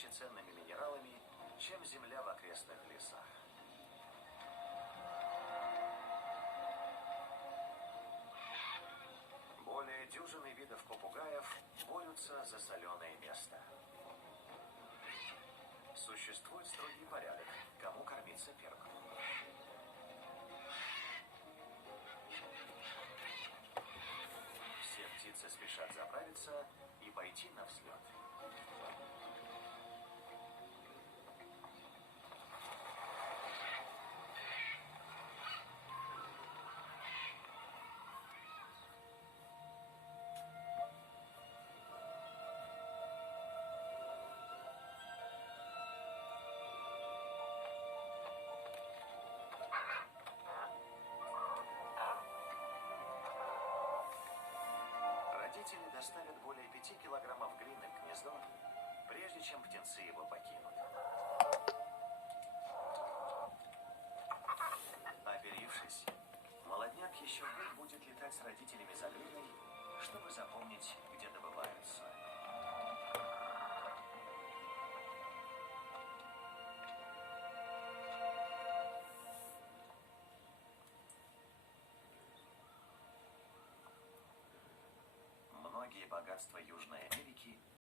богаче ценными минералами, чем земля в окрестных лесах. Более дюжины видов попугаев борются за соленое место. Существует строгий порядок, кому кормиться первым. Все птицы спешат заправиться и пойти на взлет. Родители доставят более 5 килограммов глины в гнездо, прежде чем птенцы его покинут. Оперившись, молодняк еще год будет летать с родителями за глиной, чтобы запомнить, где добывают соль. Многие богатства Южной Америки